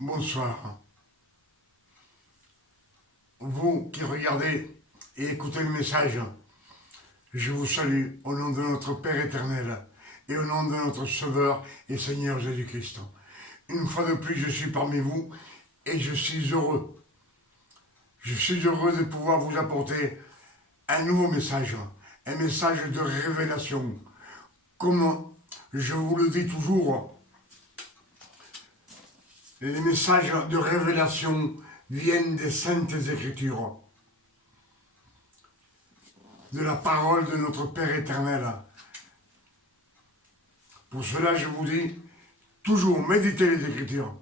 Bonsoir. Vous qui regardez et écoutez le message, je vous salue au nom de notre Père éternel et au nom de notre Sauveur et Seigneur Jésus-Christ. Une fois de plus, je suis parmi vous et je suis heureux. Je suis heureux de pouvoir vous apporter un nouveau message, un message de révélation. Comme je vous le dis toujours, les messages de révélation viennent des Saintes Écritures, de la parole de notre Père éternel. Pour cela, je vous dis, toujours méditez les Écritures.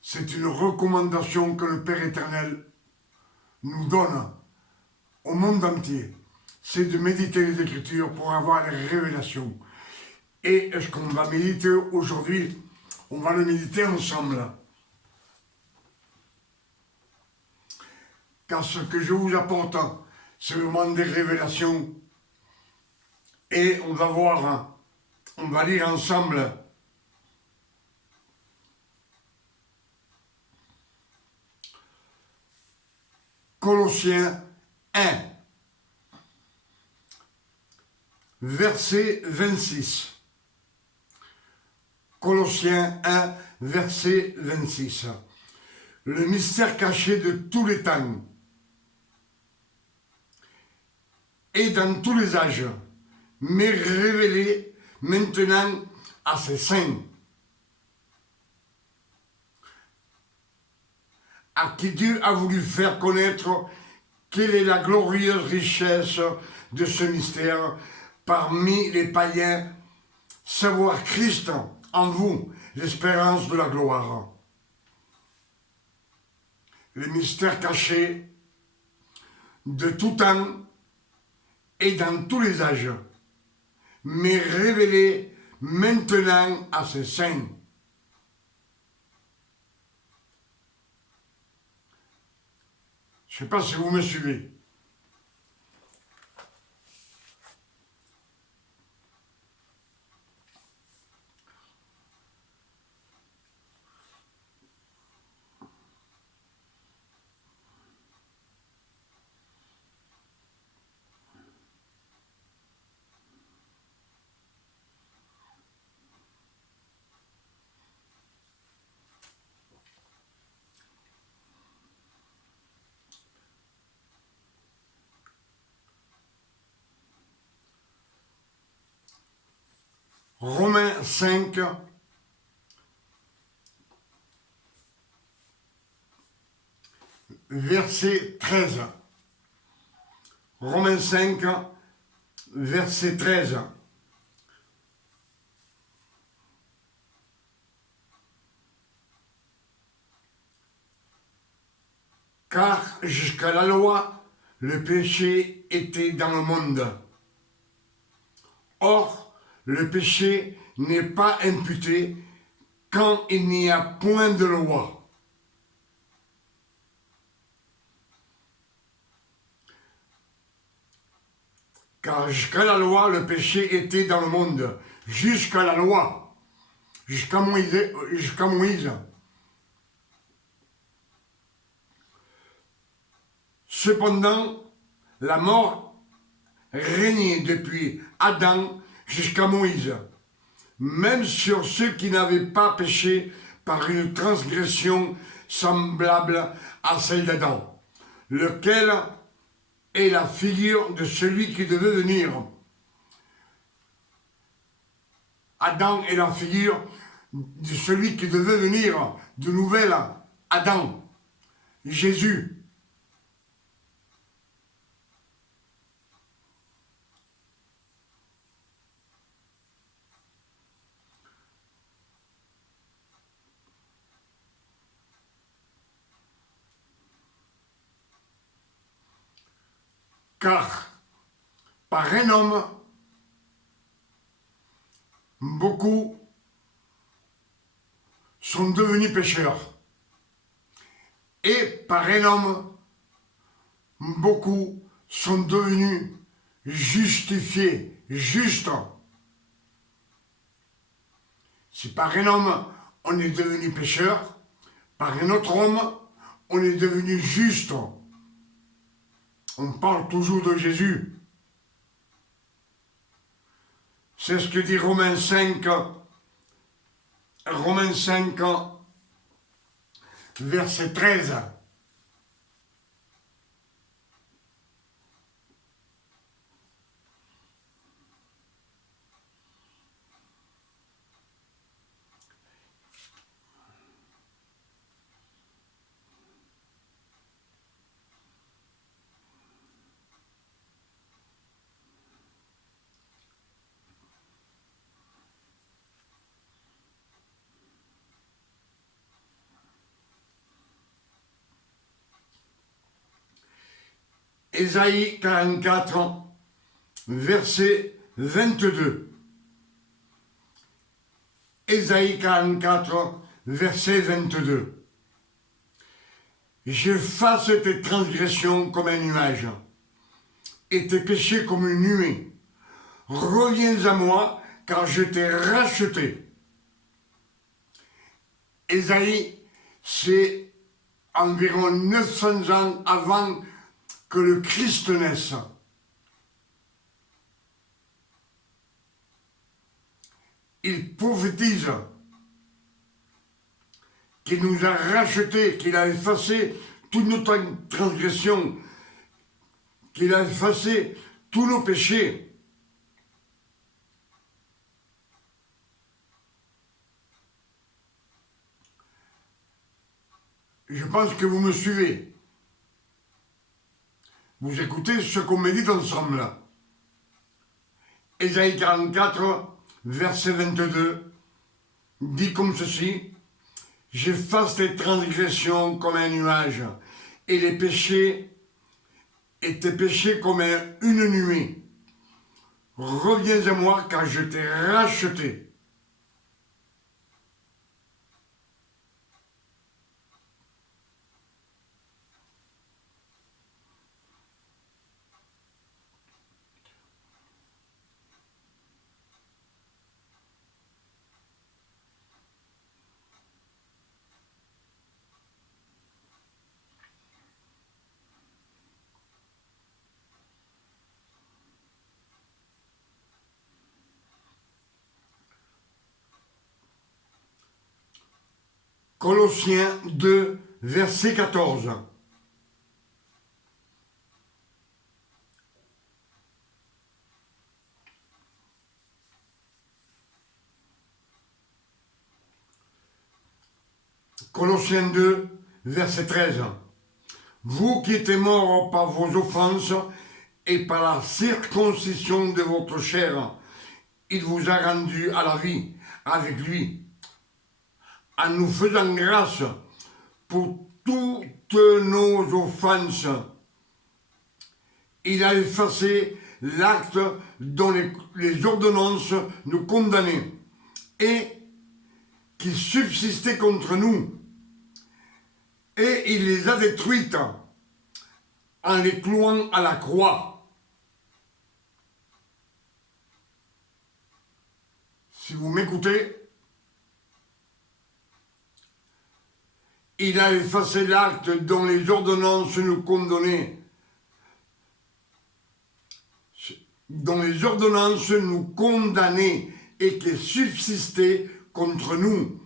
C'est une recommandation que le Père éternel nous donne au monde entier. C'est de méditer les Écritures pour avoir les révélations. Et ce qu'on va méditer aujourd'hui, on va le méditer ensemble. Car ce que je vous apporte, c'est vraiment des révélations. Et on va voir, on va lire ensemble Colossiens 1, verset 26. Colossiens 1, verset 26. Le mystère caché de tous les temps et dans tous les âges, mais révélé maintenant à ses saints, à qui Dieu a voulu faire connaître quelle est la glorieuse richesse de ce mystère parmi les païens, savoir Christ en vous, l'espérance de la gloire. Les mystères cachés de tout temps et dans tous les âges, mais révélés maintenant à ses saints. Je ne sais pas si vous me suivez. Romains 5, verset 13. Romains 5, verset 13. Car jusqu'à la loi, le péché était dans le monde. Or, le péché n'est pas imputé quand il n'y a point de loi. Car jusqu'à la loi, le péché était dans le monde. Jusqu'à la loi. Jusqu'à Moïse. Cependant, la mort régnait depuis Adam jusqu'à Moïse, même sur ceux qui n'avaient pas péché par une transgression semblable à celle d'Adam, lequel est la figure de celui qui devait venir. Adam est la figure de celui qui devait venir, de nouvel Adam, Jésus. Car par un homme, beaucoup sont devenus pécheurs. Et par un homme, beaucoup sont devenus justifiés, justes. Si par un homme on est devenu pécheur. Par un autre homme, on est devenu juste. On parle toujours de Jésus. C'est ce que dit Romains 5, verset 13. Ésaïe 44, verset 22. Ésaïe 44, verset 22. J'efface tes transgressions comme un nuage et tes péchés comme une nuée. Reviens à moi, car je t'ai racheté. Ésaïe, c'est environ 900 ans avant que le Christ naisse. Il prophétise qu'il nous a rachetés, qu'il a effacé toutes nos transgressions, qu'il a effacé tous nos péchés. Je pense que vous me suivez. Vous écoutez ce qu'on médite ensemble là. Ésaïe 44, verset 22, dit comme ceci: j'efface tes transgressions comme un nuage, et tes péchés comme une nuée. Reviens à moi, car je t'ai racheté. Colossiens 2, verset 14. Colossiens 2, verset 13. Vous qui étiez morts par vos offenses et par la circoncision de votre chair, il vous a rendu à la vie avec lui, en nous faisant grâce pour toutes nos offenses. Il a effacé l'acte dont les ordonnances nous condamnaient et qui subsistait contre nous. Et il les a détruites en les clouant à la croix. Si vous m'écoutez, il a effacé l'acte dont les ordonnances nous condamnaient, et qui subsistaient contre nous.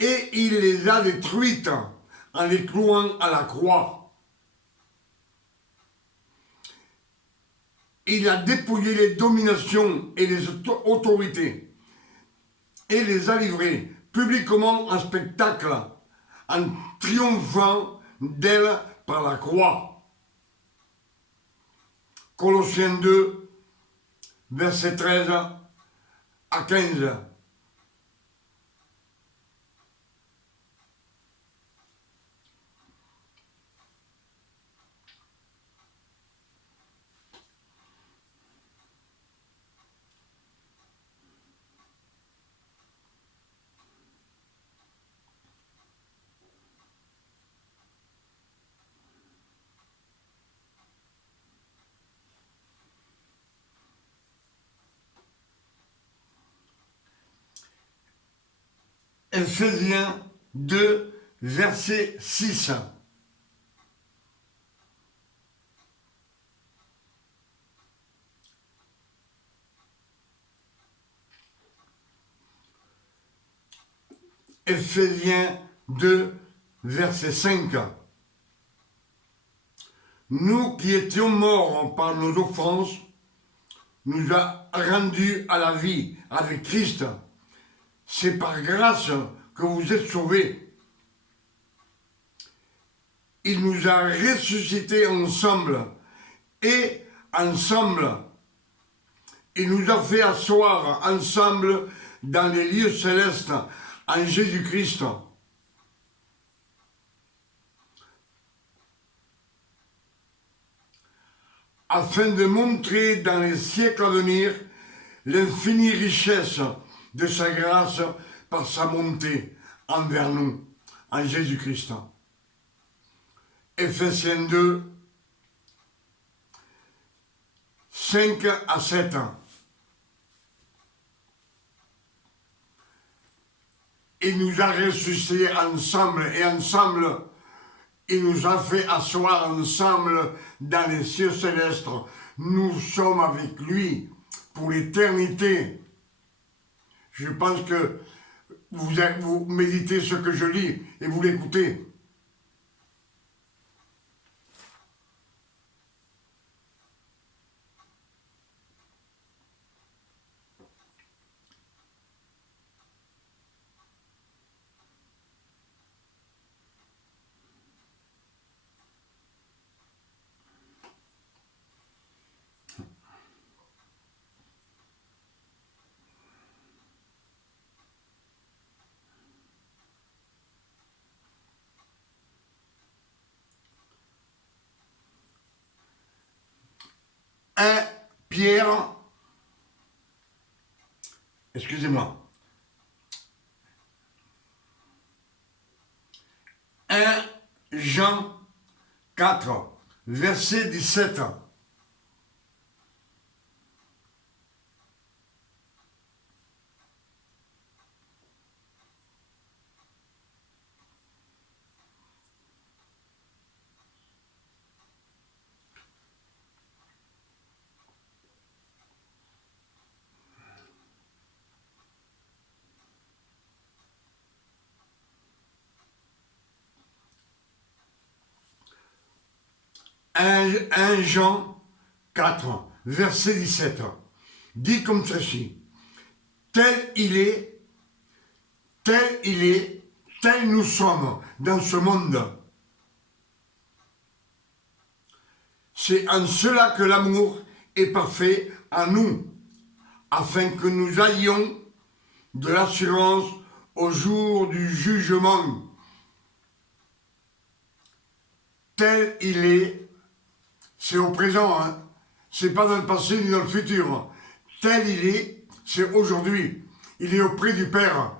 Et il les a détruites en les clouant à la croix. Il a dépouillé les dominations et les autorités et les a livrées publiquement en spectacle, en triomphant d'elles par la croix. Colossiens 2, verset 13 à 15. Ephésiens 2, verset 6. Ephésiens 2, verset 5. Nous qui étions morts par nos offenses, nous a rendus à la vie avec Christ. C'est par grâce que vous êtes sauvés. Il nous a ressuscités ensemble et ensemble. Il nous a fait asseoir ensemble dans les lieux célestes en Jésus-Christ. Afin de montrer dans les siècles à venir l'infinie richesse de sa grâce par sa montée envers nous en Jésus-Christ. Ephésiens 2, 5 à 7. Il nous a ressuscités ensemble et ensemble, il nous a fait asseoir ensemble dans les cieux célestes. Nous sommes avec lui pour l'éternité. Je pense que vous méditez ce que je lis et vous l'écoutez. Pierre, excusez-moi, 1 Jean 4, verset 17. Un Jean 4, verset 17, dit comme ceci: tel il est, tel nous sommes dans ce monde. C'est en cela que l'amour est parfait en nous, afin que nous ayons de l'assurance au jour du jugement. Tel il est, c'est au présent, hein. C'est pas dans le passé ni dans le futur. Tel il est, c'est aujourd'hui. Il est auprès du Père.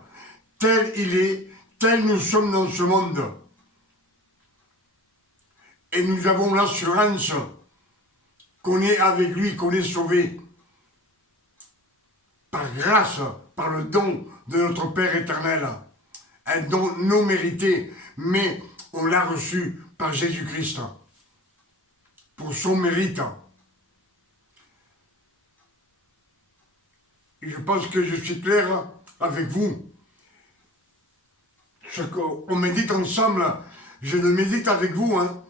Tel il est, tel nous sommes dans ce monde. Et nous avons l'assurance qu'on est avec lui, qu'on est sauvé. Par grâce, par le don de notre Père éternel. Un don non mérité, mais on l'a reçu par Jésus-Christ. Pour son mérite. Et je pense que je suis clair avec vous. Ce qu'on médite ensemble, je le médite avec vous, hein.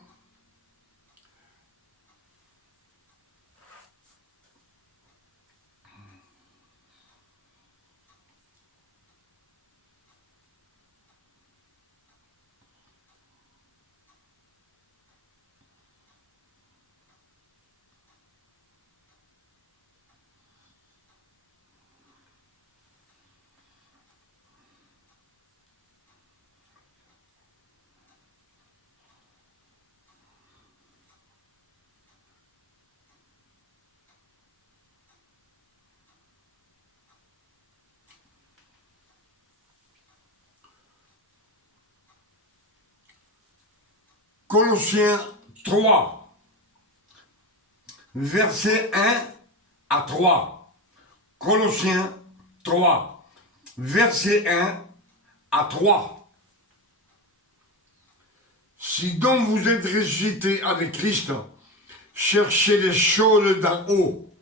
Colossiens 3, verset 1 à 3. Colossiens 3, verset 1 à 3. Si donc vous êtes ressuscité avec Christ, cherchez les choses d'en haut,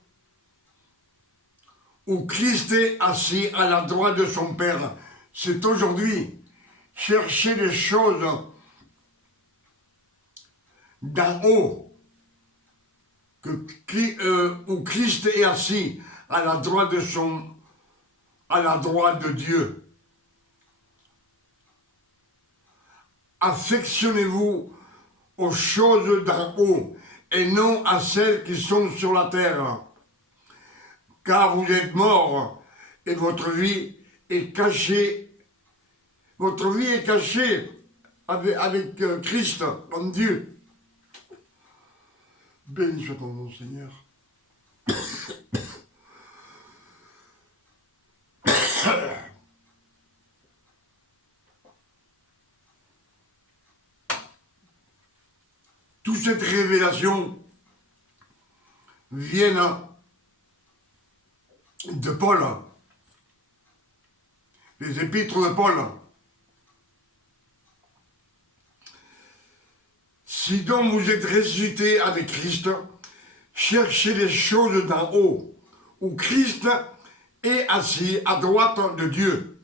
où Christ est assis à la droite de son Père. C'est aujourd'hui. Cherchez les choses d'en haut, où Christ est assis à la droite de Dieu. Affectionnez-vous aux choses d'en haut et non à celles qui sont sur la terre. Car vous êtes morts et votre vie est cachée. Votre vie est cachée avec Christ en Dieu. Béni soit ton nom, Seigneur. Toute cette révélation vient de Paul, les épîtres de Paul. Si donc vous êtes ressuscité avec Christ, cherchez les choses d'en haut, où Christ est assis à droite de Dieu.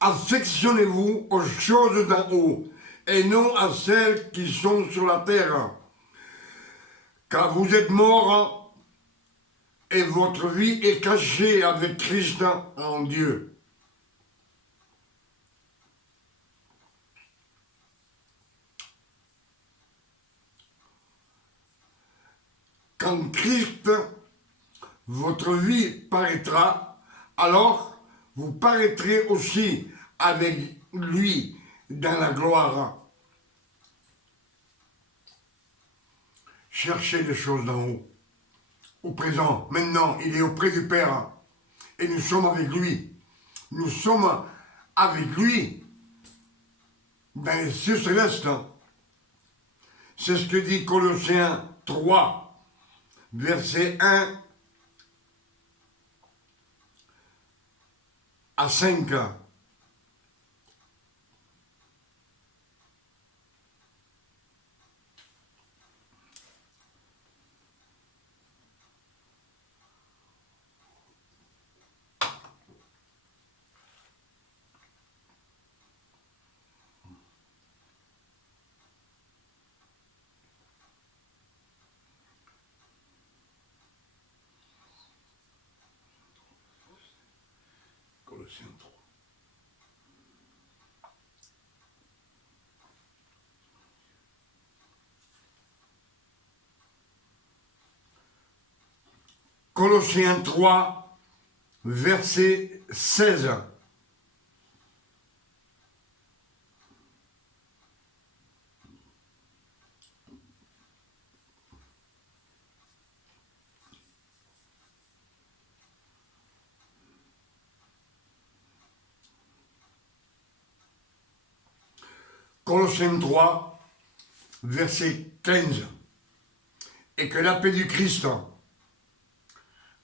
Affectionnez-vous aux choses d'en haut, et non à celles qui sont sur la terre. Car vous êtes morts, et votre vie est cachée avec Christ en Dieu. Quand Christ, votre vie paraîtra, alors vous paraîtrez aussi avec lui dans la gloire. Cherchez les choses d'en haut. Au présent, maintenant, il est auprès du Père. Et nous sommes avec lui. Nous sommes avec lui dans les cieux célestes. C'est ce que dit Colossiens 3, versets 1 à 5. Colossiens 3. Colossiens 3, verset 16. Colossiens 3, verset 15. Et que la paix du Christ,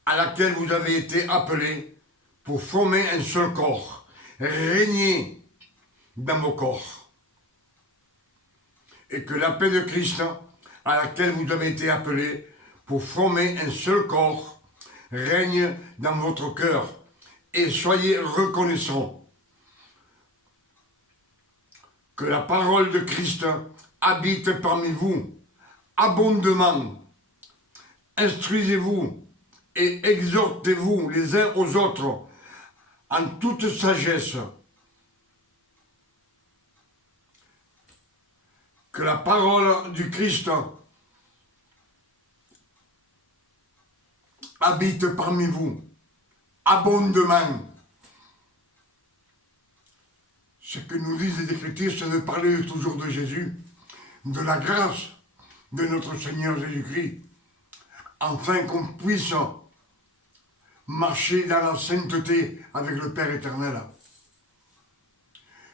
à laquelle vous avez été appelés pour former un seul corps, régnez dans vos corps. Et que la paix de Christ, à laquelle vous avez été appelés pour former un seul corps, règne dans votre cœur. Et soyez reconnaissants. Que la parole de Christ habite parmi vous abondamment. Instruisez-vous et exhortez-vous les uns aux autres en toute sagesse. Que la parole du Christ habite parmi vous abondamment. Ce que nous disent les Écritures, c'est de parler toujours de Jésus, de la grâce de notre Seigneur Jésus-Christ, afin qu'on puisse marcher dans la sainteté avec le Père éternel.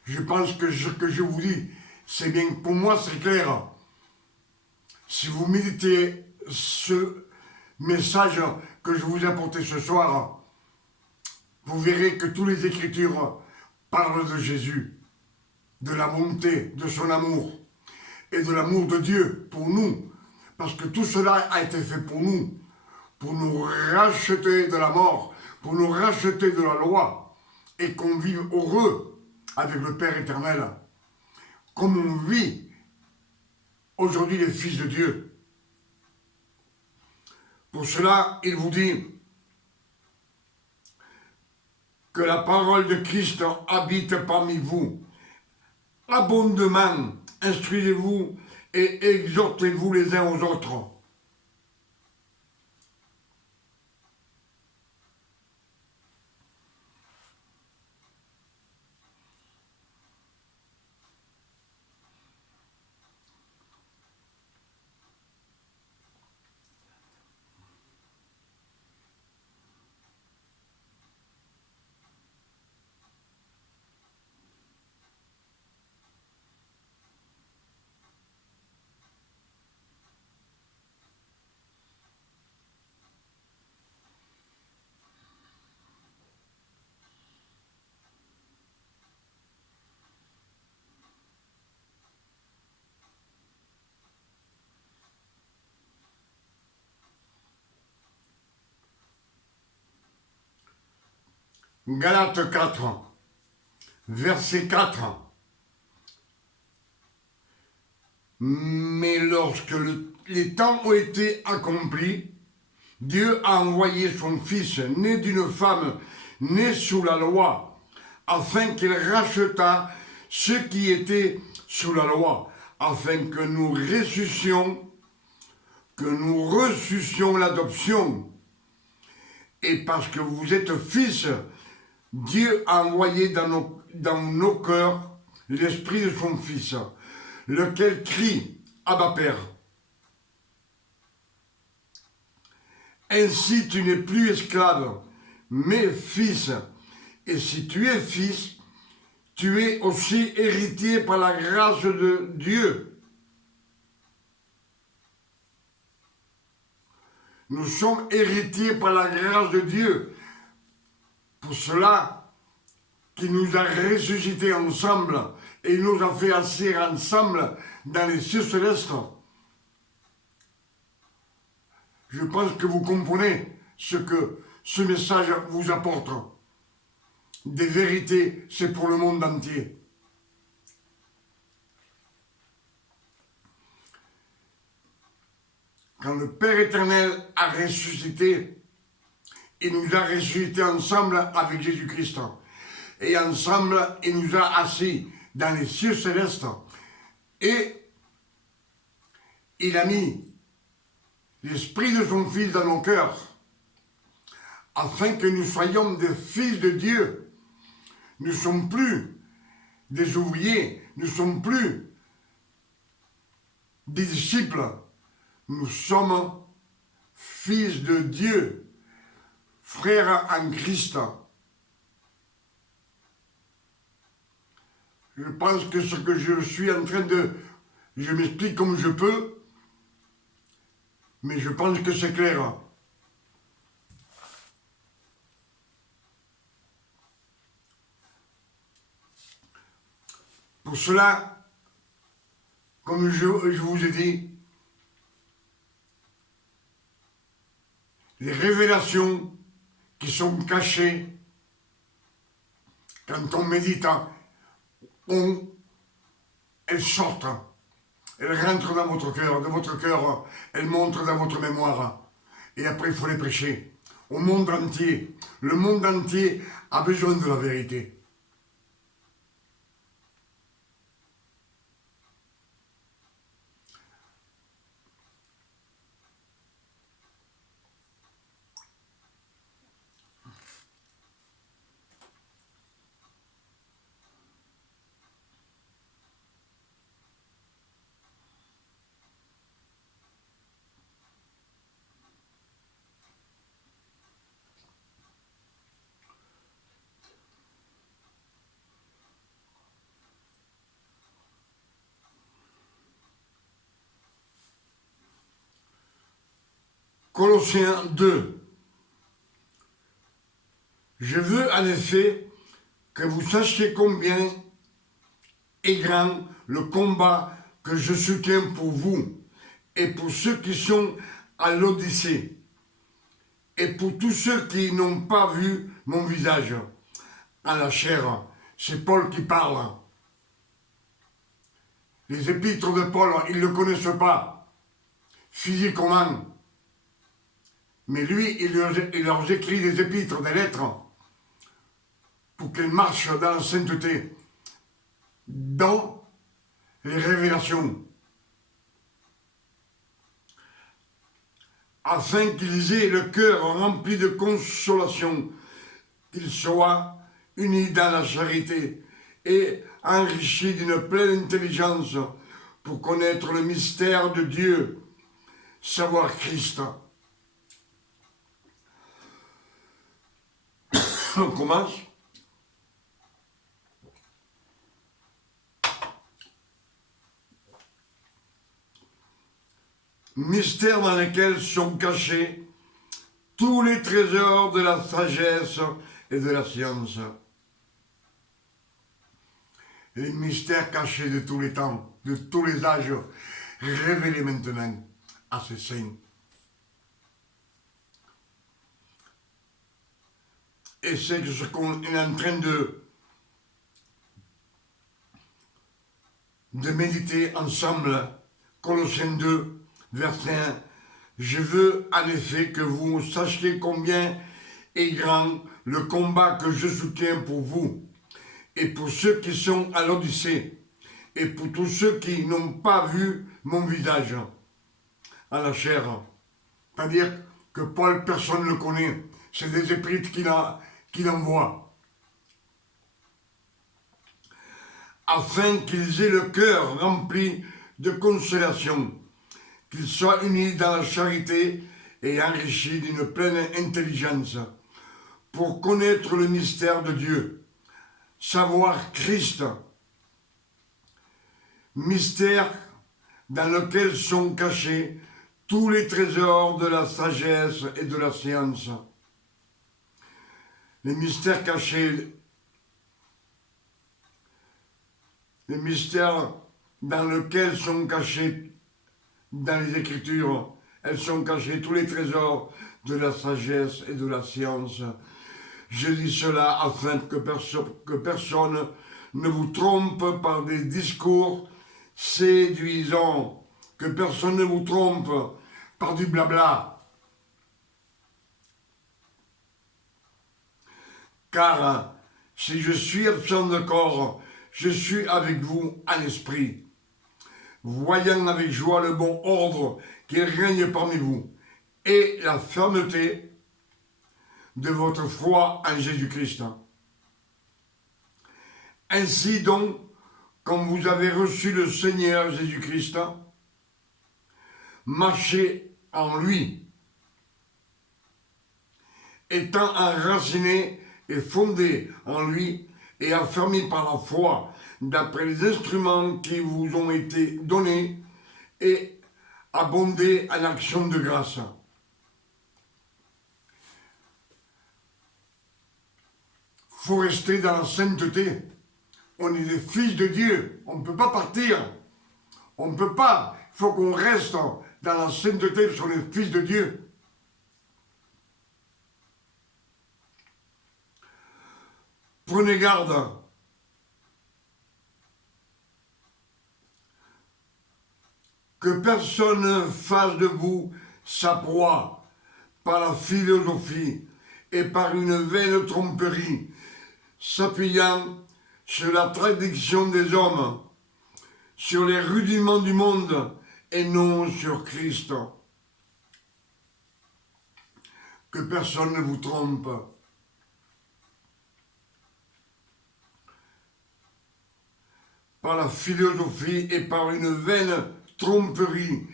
Je pense que ce que je vous dis, c'est bien, pour moi c'est clair. Si vous méditez ce message que je vous ai apporté ce soir, vous verrez que toutes les Écritures parlent de Jésus, de la bonté, de son amour et de l'amour de Dieu pour nous. Parce que tout cela a été fait pour nous racheter de la mort, pour nous racheter de la loi et qu'on vive heureux avec le Père éternel, comme on vit aujourd'hui les fils de Dieu. Pour cela, il vous dit que la parole de Christ habite parmi vous. Abondamment, instruisez-vous et exhortez-vous les uns aux autres. Galates 4, verset 4. Mais lorsque les temps ont été accomplis, Dieu a envoyé son Fils, né d'une femme, né sous la loi, afin qu'il rachetât ceux qui étaient sous la loi, afin que nous reçussions l'adoption. Et parce que vous êtes fils, Dieu a envoyé dans nos cœurs l'esprit de son Fils, lequel crie « Abba Père ». Ainsi tu n'es plus esclave, mais fils. Et si tu es fils, tu es aussi héritier par la grâce de Dieu. Nous sommes héritiers par la grâce de Dieu. Pour cela qu'il nous a ressuscités ensemble et nous a fait asseoir ensemble dans les cieux célestes. Je pense que vous comprenez ce que ce message vous apporte. Des vérités, c'est pour le monde entier. Quand le Père éternel a ressuscité, il nous a ressuscités ensemble avec Jésus-Christ. Et ensemble, il nous a assis dans les cieux célestes. Et il a mis l'esprit de son Fils dans nos cœurs, afin que nous soyons des fils de Dieu. Nous ne sommes plus des ouvriers, nous ne sommes plus des disciples. Nous sommes fils de Dieu, frères en Christ. Je pense que ce que je suis en train de... Je m'explique comme je peux, mais je pense que c'est clair. Pour cela, comme je vous ai dit, les révélations qui sont cachées, quand on médite, elles sortent, elles rentrent dans votre cœur, de votre cœur, elles montrent dans votre mémoire. Et après, il faut les prêcher au monde entier. Le monde entier a besoin de la vérité. Colossiens 2. Je veux en effet que vous sachiez combien est grand le combat que je soutiens pour vous et pour ceux qui sont à l'Odyssée et pour tous ceux qui n'ont pas vu mon visage à la chair. C'est Paul qui parle. Les épîtres de Paul, ils ne le connaissent pas physiquement. Mais lui, il leur écrit des épîtres, des lettres, pour qu'ils marchent dans la sainteté, dans les révélations, afin qu'ils aient le cœur rempli de consolation, qu'ils soient unis dans la charité et enrichis d'une pleine intelligence pour connaître le mystère de Dieu, savoir Christ. On commence. Mystère dans lequel sont cachés tous les trésors de la sagesse et de la science. Les mystères cachés de tous les temps, de tous les âges, révélés maintenant à ses saints. Et c'est ce qu'on est en train de méditer ensemble, Colossiens 2, verset 1. Je veux en effet que vous sachiez combien est grand le combat que je soutiens pour vous et pour ceux qui sont à l'Odyssée et pour tous ceux qui n'ont pas vu mon visage à la chair. C'est-à-dire que Paul, personne ne le connaît. C'est des épîtres qu'il envoie. Afin qu'ils aient le cœur rempli de consolation, qu'ils soient unis dans la charité et enrichis d'une pleine intelligence, pour connaître le mystère de Dieu, savoir Christ, mystère dans lequel sont cachés tous les trésors de la sagesse et de la science. Les mystères cachés, les mystères dans lesquels sont cachés dans les Écritures, elles sont cachées tous les trésors de la sagesse et de la science. Je dis cela afin que personne ne vous trompe par des discours séduisants, que personne ne vous trompe par du blabla. Car si je suis absent de corps, je suis avec vous en esprit, voyant avec joie le bon ordre qui règne parmi vous et la fermeté de votre foi en Jésus-Christ. Ainsi donc, comme vous avez reçu le Seigneur Jésus-Christ, marchez en lui, étant enracinés et fondés en lui et affermis par la foi, d'après les instruments qui vous ont été donnés et abondés en action de grâce. Il faut rester dans la sainteté. On est des fils de Dieu. On ne peut pas partir. On ne peut pas. Il faut qu'on reste dans la sainteté parce qu'on est fils de Dieu. Prenez garde. Que personne ne fasse de vous sa proie par la philosophie et par une vaine tromperie, s'appuyant sur la tradition des hommes, sur les rudiments du monde et non sur Christ. Que personne ne vous trompe. Par la philosophie et par une vaine tromperie,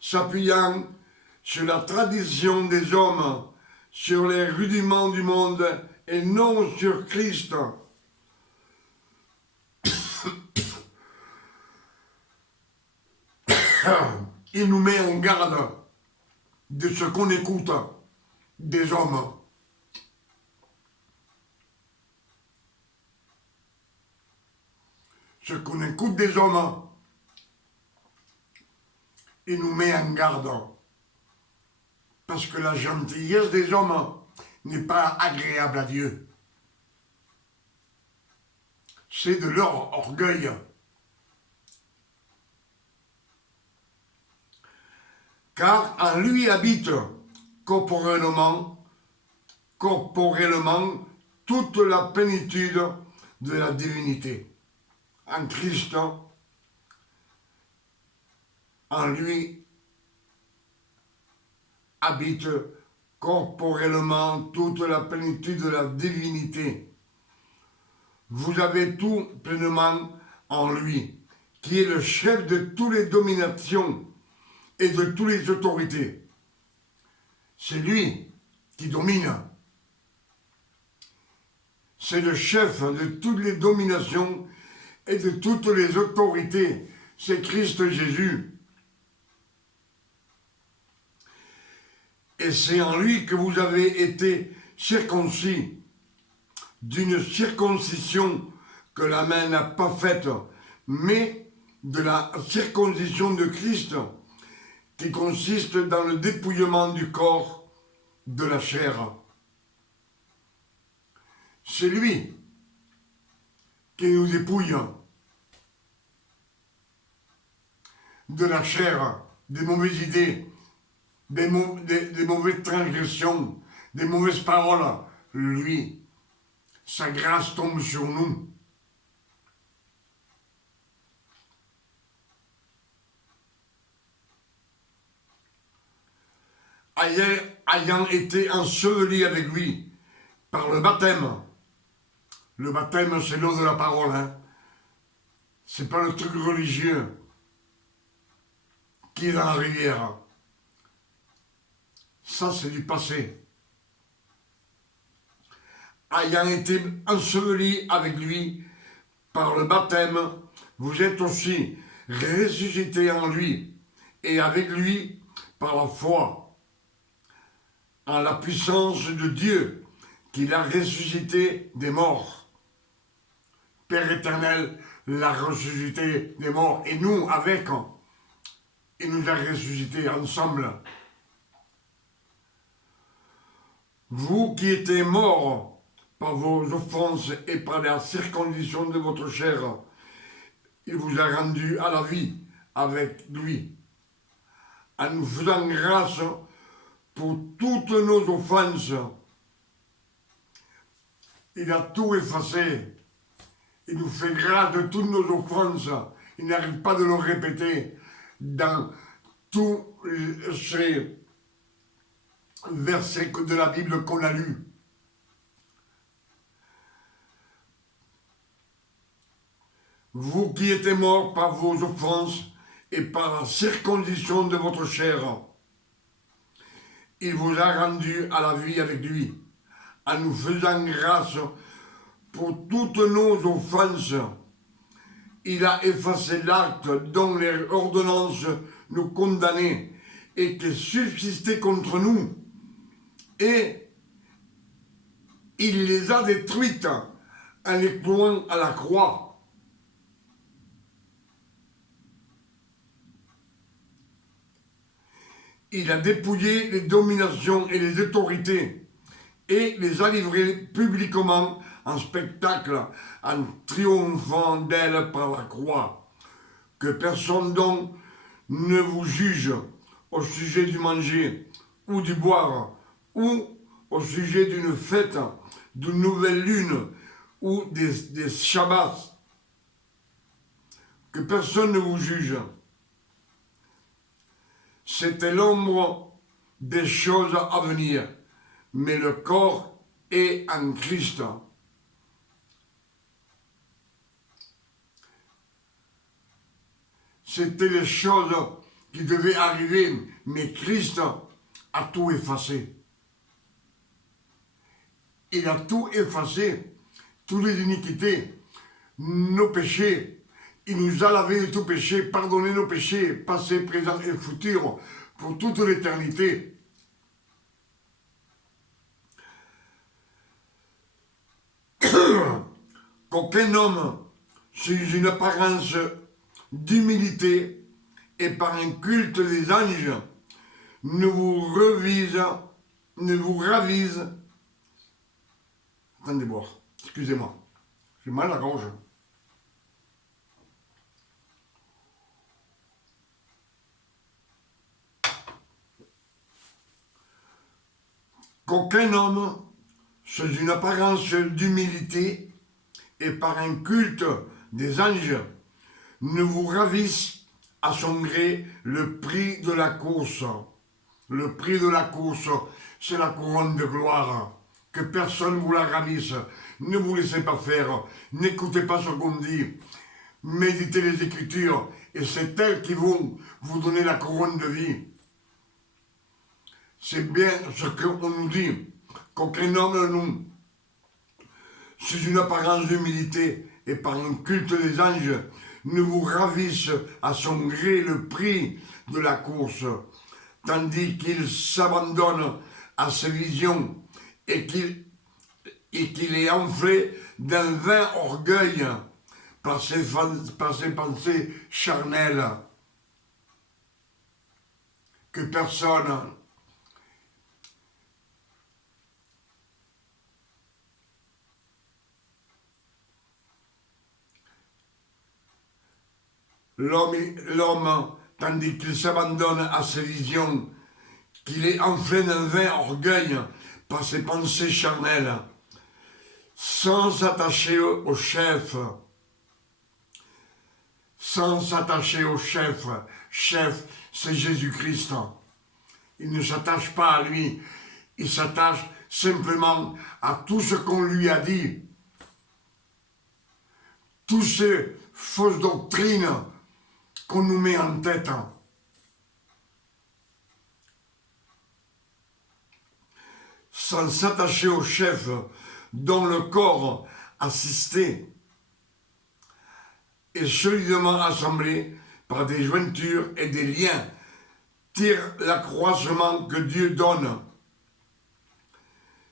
s'appuyant sur la tradition des hommes, sur les rudiments du monde et non sur Christ. Il nous met en garde de ce qu'on écoute des hommes. ce qu'on écoute des hommes, il nous met en garde. Parce que la gentillesse des hommes n'est pas agréable à Dieu. C'est de leur orgueil. Car en lui habite corporellement toute la plénitude de la divinité. En Christ, en lui habite corporellement toute la plénitude de la divinité. Vous avez tout pleinement en lui, qui est le chef de toutes les dominations et de toutes les autorités. C'est lui qui domine. C'est le chef de toutes les dominations et de toutes les autorités. C'est Christ Jésus. Et c'est en lui que vous avez été circoncis, d'une circoncision que la main n'a pas faite, mais de la circoncision de Christ, qui consiste dans le dépouillement du corps de la chair. C'est lui qui nous dépouille de la chair, des mauvaises idées, des mauvaises transgressions, des mauvaises paroles. Lui, sa grâce tombe sur nous. Ayant été enseveli avec lui par le baptême. Le baptême, c'est l'eau de la parole. Hein. C'est pas le truc religieux qui est dans la rivière. Ça, c'est du passé. Ayant été enseveli avec lui par le baptême, vous êtes aussi ressuscités en lui et avec lui par la foi en la puissance de Dieu qui l'a ressuscité des morts. Père éternel l'a ressuscité des morts et nous avec, il nous a ressuscités ensemble. Vous qui étiez morts par vos offenses et par la circoncision de votre chair, il vous a rendu à la vie avec lui, en nous faisant grâce pour toutes nos offenses. Il a tout effacé. Il nous fait grâce de toutes nos offenses. Il n'arrête pas de le répéter dans tous ces versets de la Bible qu'on a lus. Vous qui étiez morts par vos offenses et par la circoncision de votre chair, il vous a rendu à la vie avec lui, en nous faisant grâce pour toutes nos offenses. Il a effacé l'acte dont les ordonnances nous condamnaient et qui subsistait contre nous, et il les a détruites en les clouant à la croix. Il a dépouillé les dominations et les autorités et les a livrées publiquement en spectacle, en triomphant d'elles par la croix. Que personne donc ne vous juge au sujet du manger ou du boire, ou au sujet d'une fête, d'une nouvelle lune ou des Shabbats. Que personne ne vous juge. C'était l'ombre des choses à venir, mais le corps est en Christ. C'était les choses qui devaient arriver, mais Christ a tout effacé. Il a tout effacé, toutes les iniquités, nos péchés. Il nous a lavé de tout péché, pardonné nos péchés, passés, présents et futurs, pour toute l'éternité. Qu'aucun homme sous une apparence d'humilité et par un culte des anges, ne vous ravise. Attendez boire, excusez-moi, j'ai mal à la gorge. Qu'aucun homme, sous une apparence d'humilité et par un culte des anges, ne vous ravisse à son gré le prix de la course. Le prix de la course, c'est la couronne de gloire. Que personne vous la ravisse. Ne vous laissez pas faire. N'écoutez pas ce qu'on dit. Méditez les Écritures et c'est elles qui vont vous donner la couronne de vie. C'est bien ce qu'on nous dit, qu'aucun homme nous, sous une apparence d'humilité et par un culte des anges, ne vous ravisse à son gré le prix de la course, tandis qu'il s'abandonne à ses visions et qu'il est enflé d'un vain orgueil par ses pensées charnelles. Que personne l'homme, tandis qu'il s'abandonne à ses visions, qu'il est enflé d'un vain orgueil par ses pensées charnelles, sans s'attacher au chef, chef, c'est Jésus-Christ. Il ne s'attache pas à lui, il s'attache simplement à tout ce qu'on lui a dit. Toutes ces fausses doctrines qu'on nous met en tête. Sans s'attacher au chef dont le corps assisté est solidement assemblé par des jointures et des liens, tire l'accroissement que Dieu donne.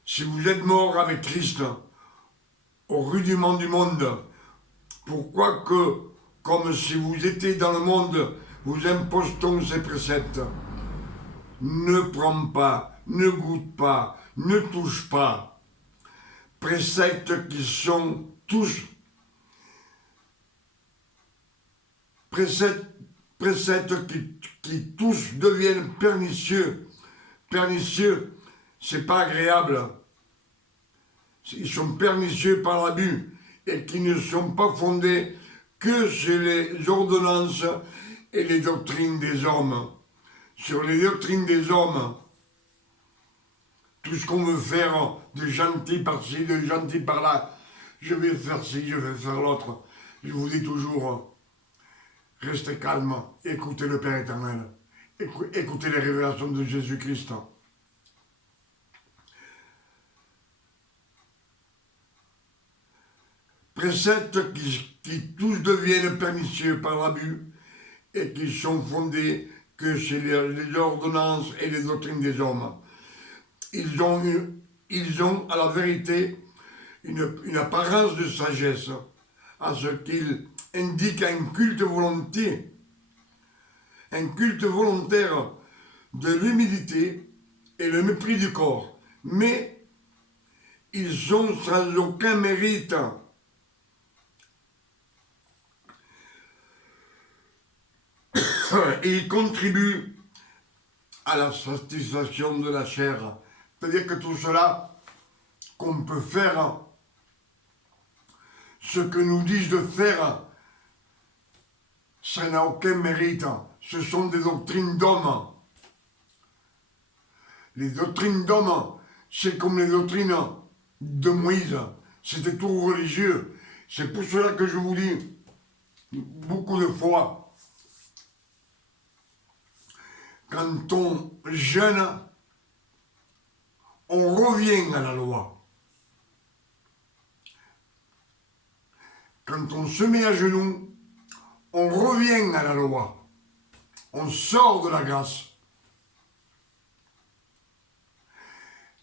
Si vous êtes mort avec Christ au rudiment du monde, pourquoi que, comme si vous étiez dans le monde, vous impostons ces préceptes? Ne prends pas, ne goûte pas, ne touche pas. Préceptes qui sont tous préceptes qui tous deviennent pernicieux. Pernicieux, c'est pas agréable. Ils sont pernicieux par l'abus et qui ne sont pas fondés que sur les ordonnances et les doctrines des hommes. Sur les doctrines des hommes, tout ce qu'on veut faire de gentil par-ci, de gentil par-là, je vais faire ci, je vais faire l'autre. Je vous dis toujours, restez calme, écoutez le Père éternel, écoutez les révélations de Jésus-Christ. Préceptes qui tous deviennent pernicieux par l'abus et qui sont fondés que chez les ordonnances et les doctrines des hommes. Ils ont à la vérité une apparence de sagesse, à ce qu'ils indiquent un culte volontaire de l'humilité et le mépris du corps. Mais ils sont sans aucun mérite. Et ils contribuent à la satisfaction de la chair. C'est-à-dire que tout cela qu'on peut faire, ce que nous disent de faire, ça n'a aucun mérite. Ce sont des doctrines d'hommes. Les doctrines d'hommes, c'est comme les doctrines de Moïse. C'était tout religieux. C'est pour cela que je vous dis beaucoup de fois, quand on jeûne, on revient à la loi. Quand on se met à genoux, on revient à la loi. On sort de la grâce.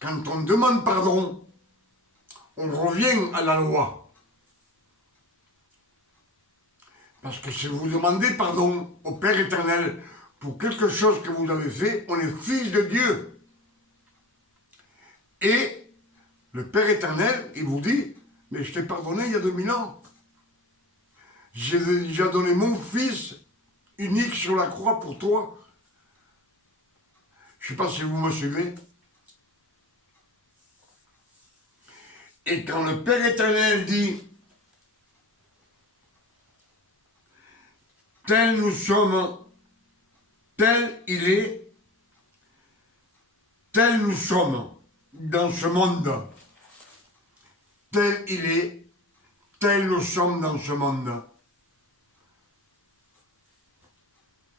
Quand on demande pardon, on revient à la loi. Parce que si vous demandez pardon au Père éternel pour quelque chose que vous avez fait, on est fils de Dieu. Et le Père éternel, il vous dit, mais je t'ai pardonné il y a 2000 ans. J'ai déjà donné mon fils unique sur la croix pour toi. Je ne sais pas si vous me suivez. Et quand le Père éternel dit, tel nous sommes, tel il est, tel nous sommes dans ce monde, tel il est, tel nous sommes dans ce monde.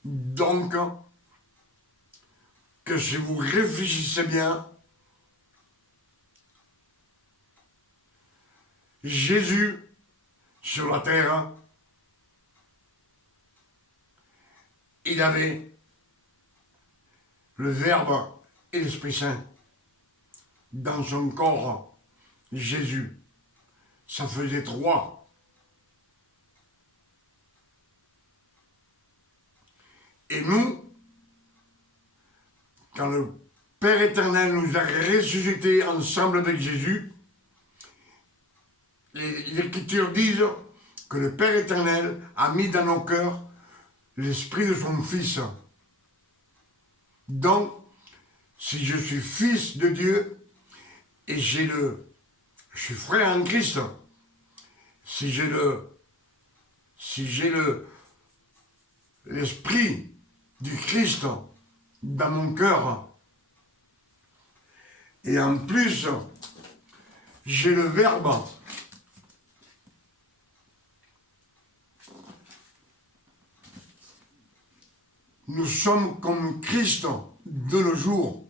Donc, que si vous réfléchissez bien, Jésus sur la terre, il avait le Verbe et l'Esprit Saint dans son corps. Jésus, ça faisait 3. Et nous, quand le Père éternel nous a ressuscités ensemble avec Jésus, les Écritures disent que le Père éternel a mis dans nos cœurs l'esprit de son Fils. Donc, si je suis fils de Dieu et je suis frère en Christ, si j'ai l'esprit du Christ dans mon cœur, et en plus, j'ai le Verbe, nous sommes comme Christ de nos jours.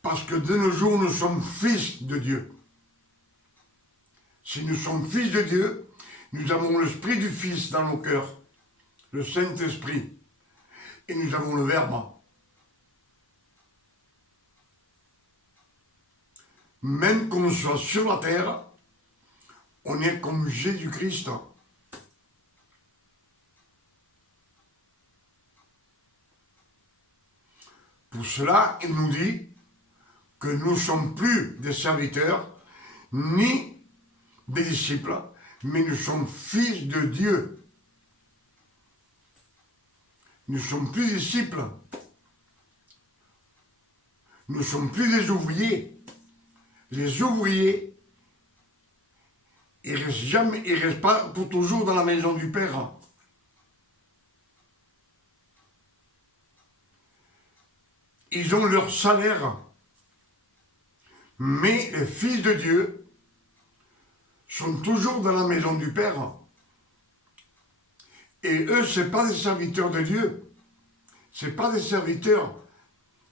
Parce que de nos jours, nous sommes fils de Dieu. Si nous sommes fils de Dieu, nous avons l'esprit du Fils dans nos cœurs, le Saint-Esprit, et nous avons le Verbe. Même qu'on soit sur la terre, on est comme Jésus-Christ. Pour cela, il nous dit que nous ne sommes plus des serviteurs, ni des disciples, mais nous sommes fils de Dieu. Nous ne sommes plus disciples. Nous ne sommes plus des ouvriers. Les ouvriers, ils ne restent pas pour toujours dans la maison du Père. Ils ont leur salaire. Mais les fils de Dieu sont toujours dans la maison du Père. Et eux, ce n'est pas des serviteurs de Dieu. Ce n'est pas des serviteurs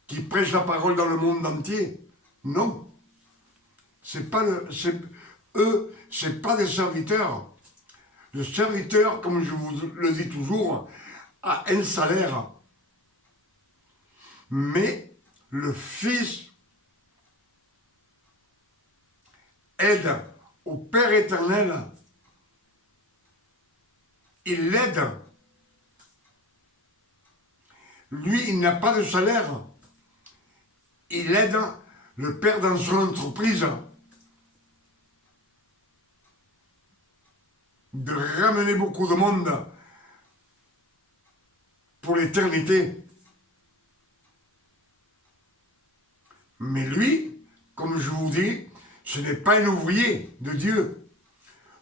qui prêchent la parole dans le monde entier. Non. Eux, ce n'est pas des serviteurs. Le serviteur, comme je vous le dis toujours, a un salaire. Mais le Fils aide au Père éternel. Il l'aide. Lui, il n'a pas de salaire. Il aide le Père dans son entreprise de ramener beaucoup de monde pour l'éternité. Mais lui, comme je vous dis, ce n'est pas un ouvrier de Dieu.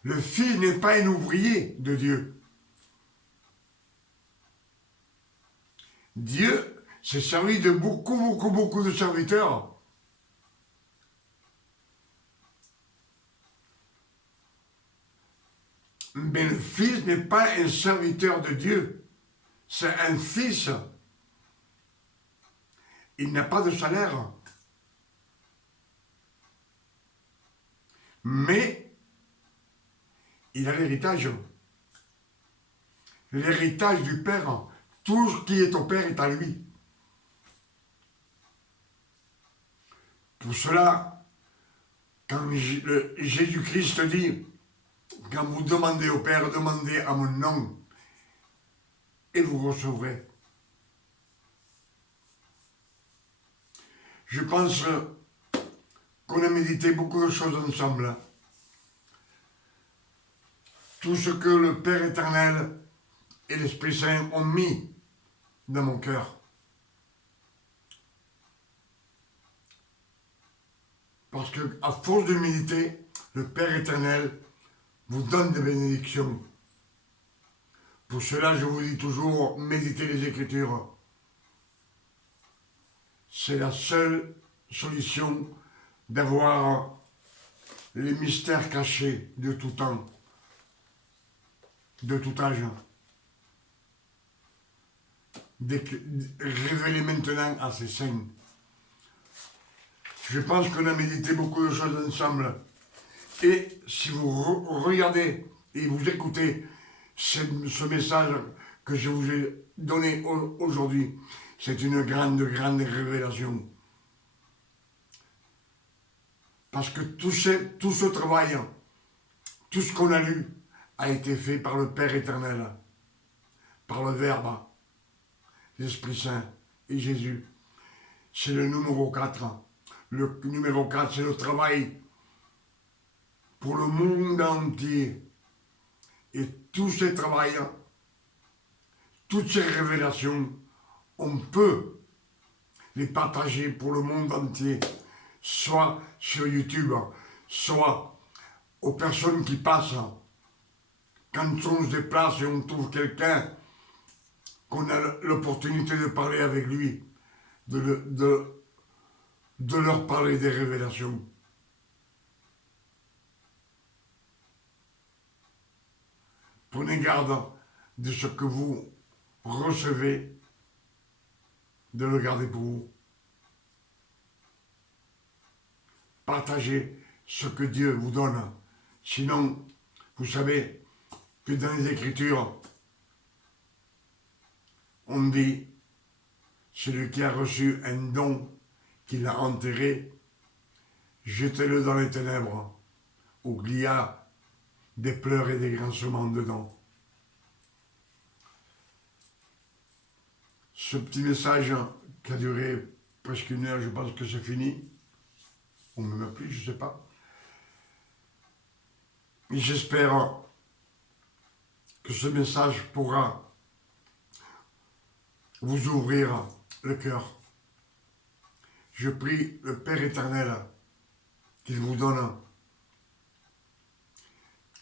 Le Fils n'est pas un ouvrier de Dieu. Dieu s'est servi de beaucoup de serviteurs. Mais le Fils n'est pas un serviteur de Dieu. C'est un Fils. Il n'a pas de salaire. Mais il a l'héritage. L'héritage du Père. Tout ce qui est au Père est à lui. Pour cela, quand Jésus-Christ dit Quand vous demandez au Père, demandez à mon nom et vous recevrez. Je pense qu'on a médité beaucoup de choses ensemble. Tout ce que le Père éternel et l'Esprit Saint ont mis dans mon cœur. Parce que à force de méditer, le Père éternel vous donne des bénédictions. Pour cela, je vous dis toujours, méditez les Écritures. C'est la seule solution d'avoir les mystères cachés de tout temps, de tout âge. Révélés maintenant à ses saints. Je pense qu'on a médité beaucoup de choses ensemble. Et si vous regardez et vous écoutez ce message que je vous ai donné aujourd'hui, c'est une grande, grande révélation. Parce que tout ce travail, tout ce qu'on a lu, a été fait par le Père éternel, par le Verbe, l'Esprit Saint et Jésus. C'est le numéro 4. Le numéro 4, c'est le travail pour le monde entier. Et tous ces travails, toutes ces révélations, on peut les partager pour le monde entier, soit sur YouTube, soit aux personnes qui passent. Quand on se déplace et on trouve quelqu'un, qu'on a l'opportunité de parler avec lui, de leur parler des révélations. Prenez garde de ce que vous recevez, de le garder pour vous. Partagez ce que Dieu vous donne. Sinon, vous savez que dans les Écritures, on dit, celui qui a reçu un don, qui l'a enterré, jetez-le dans les ténèbres, où il y a des pleurs et des grincements dedans. Ce petit message qui a duré presque 1 heure, je pense que c'est fini. On ne me met plus, je ne sais pas. Et j'espère que ce message pourra vous ouvrir le cœur. Je prie le Père éternel qu'il vous donne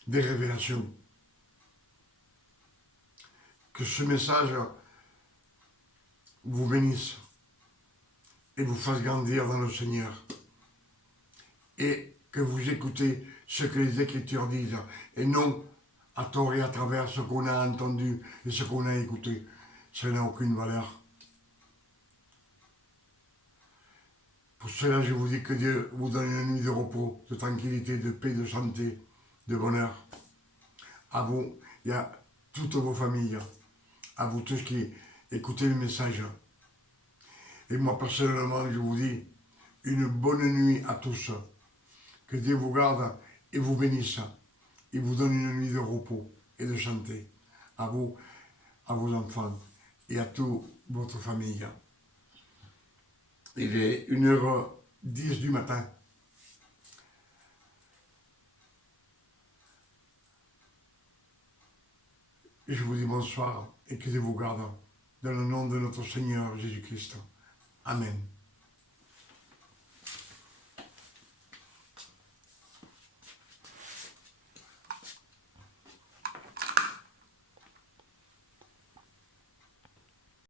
des révélations. Que ce message vous bénisse et vous fasse grandir dans le Seigneur. Et que vous écoutez ce que les Écritures disent et non à tort et à travers ce qu'on a entendu et ce qu'on a écouté. Ça n'a aucune valeur. Pour cela, je vous dis que Dieu vous donne une nuit de repos, de tranquillité, de paix, de santé, de bonheur. À vous et à toutes vos familles, à vous tous qui écoutez le message. Et moi, personnellement, je vous dis une bonne nuit à tous. Que Dieu vous garde et vous bénisse. Et vous donne une nuit de repos et de santé. À vous, à vos enfants et à toute votre famille. Il est 1h10 du matin. Et je vous dis bonsoir et que Dieu vous garde. Dans le nom de notre Seigneur Jésus-Christ. Amen.